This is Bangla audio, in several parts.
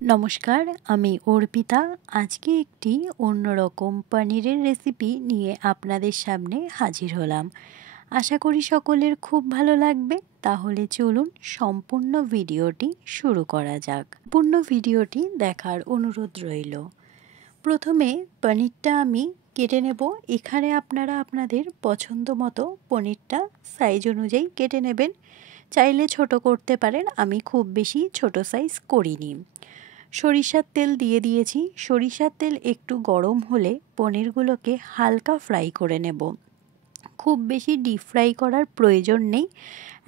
নমস্কার, আমি অর্পিতা। আজকে একটি অন্যরকম পনিরের রেসিপি নিয়ে আপনাদের সামনে হাজির হলাম। আশা করি সকলের খুব ভালো লাগবে। তাহলে চলুন সম্পূর্ণ ভিডিওটি শুরু করা যাক। সম্পূর্ণ ভিডিওটি দেখার অনুরোধ রইল। প্রথমে পনিরটা আমি কেটে নেব। এখানে আপনারা আপনাদের পছন্দ মতো পনিরটা সাইজ অনুযায়ী কেটে নেবেন। চাইলে ছোট করতে পারেন, আমি খুব বেশি ছোট সাইজ করিনি। সরিষার তেল দিয়ে দিয়েছি। সরিষার তেল একটু গরম হলে পনিরগুলোকে হালকা ফ্রাই করে নেব। খুব বেশি ডিপ ফ্রাই করার প্রয়োজন নেই,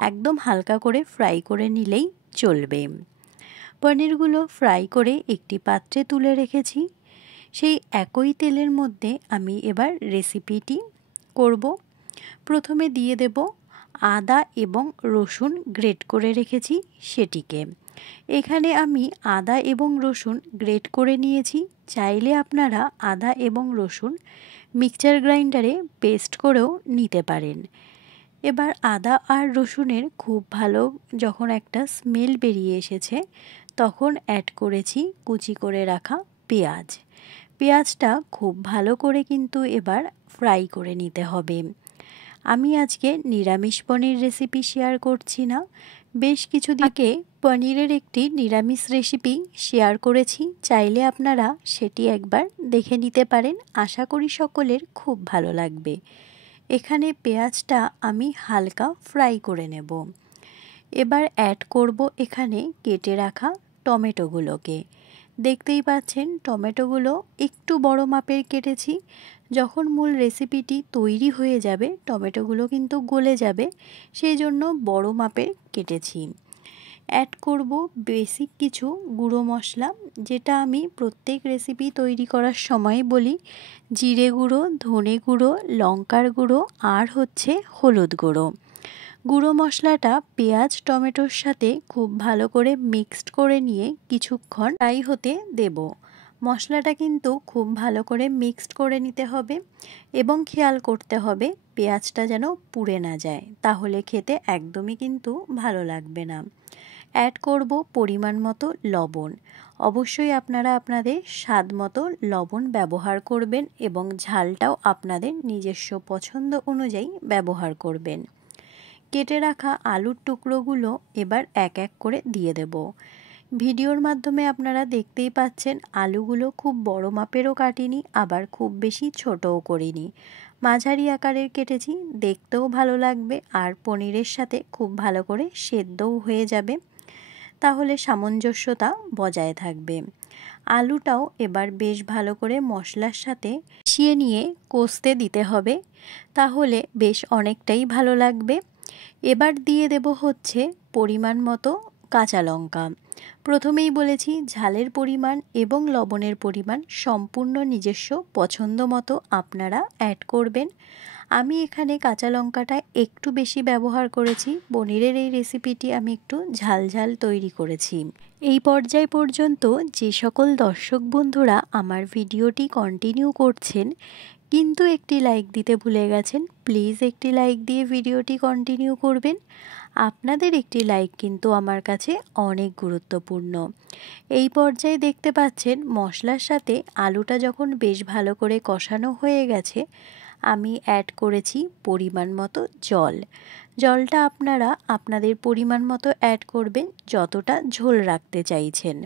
একদম হালকা করে ফ্রাই করে নিলেই চলবে। পনিরগুলো ফ্রাই করে একটি পাত্রে তুলে রেখেছি। সেই একই তেলের মধ্যে আমি এবার রেসিপিটি করব। প্রথমে দিয়ে দেব আদা এবং রসুন গ্রেট করে রেখেছি সেটিকে। এখানে আমি আদা এবং রসুন গ্রেট করে নিয়েছি। চাইলে আপনারা আদা এবং রসুন মিক্সচার গ্রাইন্ডারে পেস্ট করেও নিতে পারেন। এবার আদা আর রসুনের খুব ভালো যখন একটা স্মেল বেরিয়ে এসেছে, তখন অ্যাড করেছি কুচি করে রাখা পেঁয়াজ। পেঁয়াজটা খুব ভালো করে কিন্তু এবার ফ্রাই করে নিতে হবে। আমি আজকে নিরামিষ পনির রেসিপি শেয়ার করছি না। বেশ কিছুদিন আগে পনিরের একটি নিরামিষ রেসিপি শেয়ার করেছি, চাইলে আপনারা সেটি একবার দেখে নিতে পারেন। আশা করি সকলের খুব ভালো লাগবে। এখানে পেঁয়াজটা আমি হালকা ফ্রাই করে নেব। এবার অ্যাড করব এখানে কেটে রাখা টমেটোগুলোকে। দেখতেই পাচ্ছেন টমেটোগুলো একটু বড় মাপের কেটেছি। যখন মূল রেসিপিটি তৈরি হয়ে যাবে টমেটোগুলো কিন্তু গলে যাবে, সেই জন্য বড় মাপের কেটেছি। অ্যাড করব বেসিক কিছু গুঁড়ো মশলা, যেটা আমি প্রত্যেক রেসিপি তৈরি করার সময় বলি। জিরে গুঁড়ো, ধনে গুঁড়ো, লঙ্কার গুঁড়ো আর হচ্ছে হলুদ গুঁড়ো। গুঁড়ো মশলাটা পেঁয়াজ টমেটোর সাথে খুব ভালো করে মিক্সড করে নিয়ে কিছুক্ষণ ফ্রাই হতে দেব। মশলাটা কিন্তু খুব ভালো করে মিক্সড করে নিতে হবে এবং খেয়াল করতে হবে পেঁয়াজটা যেন পুড়ে না যায়, তাহলে খেতে একদমই কিন্তু ভালো লাগবে না। অ্যাড করব পরিমাণ মতো লবণ। অবশ্যই আপনারা আপনাদের স্বাদ মতো লবণ ব্যবহার করবেন এবং ঝালটাও আপনাদের নিজস্ব পছন্দ অনুযায়ী ব্যবহার করবেন। কেটে রাখা আলুর টুকরোগুলো এবার এক এক করে দিয়ে দেব। ভিডিওর মাধ্যমে আপনারা দেখতেই পাচ্ছেন আলুগুলো খুব বড় মাপেরও কাটিনি, আবার খুব বেশি ছোটও করিনি, মাঝারি আকারের কেটেছি। দেখতেও ভালো লাগবে আর পনিরের সাথে খুব ভালো করে সেদ্ধও হয়ে যাবে, তাহলে সামঞ্জস্যতা বজায় থাকবে। আলুটাও এবার বেশ ভালো করে মশলার সাথে মিশিয়ে নিয়ে কষতে দিতে হবে, তাহলে বেশ অনেকটাই ভালো লাগবে। এবার দিয়ে দেব হচ্ছে পরিমাণ মতো কাঁচা লঙ্কা। প্রথমেই বলেছি ঝালের পরিমাণ এবং লবণের পরিমাণ সম্পূর্ণ নিজস্ব পছন্দ মতো আপনারা অ্যাড করবেন। আমি এখানে কাঁচা লঙ্কাটা একটু বেশি ব্যবহার করেছি। পনিরের এই রেসিপিটি আমি একটু ঝাল ঝাল তৈরি করেছি। এই পর্যায় পর্যন্ত যে সকল দর্শক বন্ধুরা আমার ভিডিওটি কন্টিনিউ করছেন কিন্তু একটি লাইক দিতে ভুলে গেছেন, প্লিজ একটি লাইক দিয়ে ভিডিওটি কন্টিনিউ করবেন। আপনাদের একটি লাইক কিন্তু আমার কাছে অনেক গুরুত্বপূর্ণ। এই পর্যায়ে দেখতে পাচ্ছেন মশলার সাথে আলুটা যখন বেশ ভালো করে কষানো হয়ে গেছে, আমি অ্যাড করেছি পরিমাণ মতো জল। জলটা আপনারা আপনাদের পরিমাণ মতো অ্যাড করবেন, যতটা ঝোল রাখতে চাইছেন।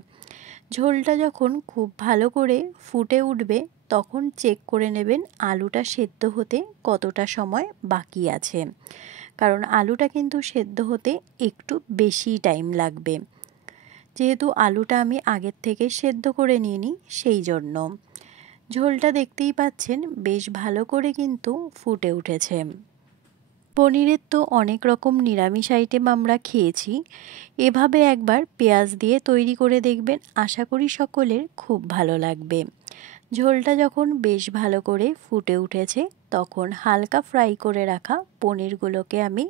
ঝোলটা যখন খুব ভালো করে ফুটে উঠবে তখন চেক করে নেবেন আলুটা সেদ্ধ হতে কতটা সময় বাকি আছে, কারণ আলুটা কিন্তু সেদ্ধ হতে একটু বেশি টাইম লাগবে। যেহেতু আলুটা আমি আগের থেকে সেদ্ধ করে নিইনি, সেই জন্য ঝোলটা দেখতেই পাচ্ছেন বেশ ভালো করে কিন্তু ফুটে উঠেছে। পনিরের তো অনেক রকম নিরামিষ আইটেম আমরা খেয়েছি, এভাবে একবার পেঁয়াজ দিয়ে তৈরি করে দেখবেন, আশা করি সকলের খুব ভালো লাগবে। ঝোলটা যখন বেশ ভালো করে ফুটে উঠেছে তখন হালকা ফ্রাই করে রাখা পনিরগুলোকে আমি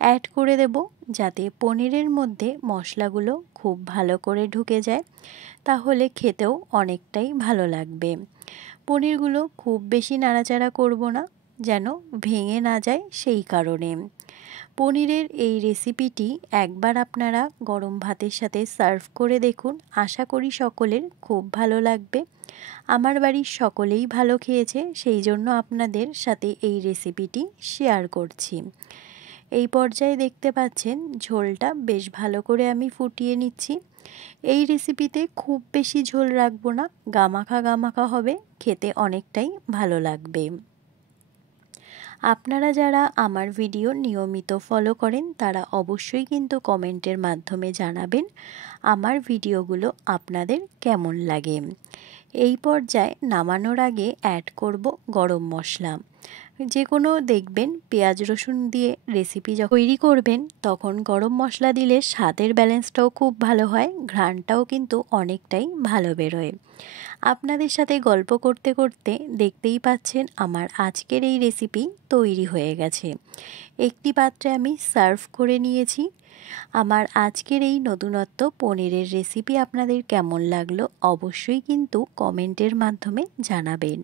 অ্যাড করে দেব, যাতে পনিরের মধ্যে মশলাগুলো খুব ভালো করে ঢুকে যায়, তাহলে খেতেও অনেকটাই ভালো লাগবে। পনিরগুলো খুব বেশি নাড়াচাড়া করব না, যেন ভেঙে না যায় সেই কারণে। পনিরের এই রেসিপিটি একবার আপনারা গরম ভাতের সাথে সার্ভ করে দেখুন, আশা করি সকলের খুব ভালো লাগবে। আমার বাড়ির সকলেই ভালো খেয়েছে, সেই জন্য আপনাদের সাথে এই রেসিপিটি শেয়ার করছি। এই পর্যায়ে দেখতে পাচ্ছেন ঝোলটা বেশ ভালো করে আমি ফুটিয়ে নিচ্ছি। এই রেসিপিতে খুব বেশি ঝোল রাখবো না, গামাখা গামাখা হবে, খেতে অনেকটাই ভালো লাগবে। আপনারা যারা আমার ভিডিও নিয়মিত ফলো করেন তারা অবশ্যই কিন্তু কমেন্টের মাধ্যমে জানাবেন আমার ভিডিওগুলো আপনাদের কেমন লাগে। এই পর্যায়ে নামানোর আগে অ্যাড করব গরম মশলা। যে কোনো দেখবেন পেঁয়াজ রসুন দিয়ে রেসিপি যখন তৈরি করবেন তখন গরম মশলা দিলে স্বাদের ব্যালেন্সটাও খুব ভালো হয়, ঘ্রাণটাও কিন্তু অনেকটাই ভালো বেরোয়। আপনাদের সাথে গল্প করতে করতে দেখতেই পাচ্ছেন আমার আজকের এই রেসিপি তৈরি হয়ে গেছে। একটি পাত্রে আমি সার্ভ করে নিয়েছি। আমার আজকের এই নতুনত্ব পনিরের রেসিপি আপনাদের কেমন লাগলো অবশ্যই কিন্তু কমেন্টের মাধ্যমে জানাবেন।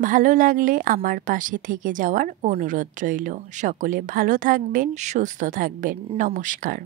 ভালো লাগলে আমার পাশে থেকে যাওয়ার অনুরোধ রইল। সকলে ভালো থাকবেন, সুস্থ থাকবেন। নমস্কার।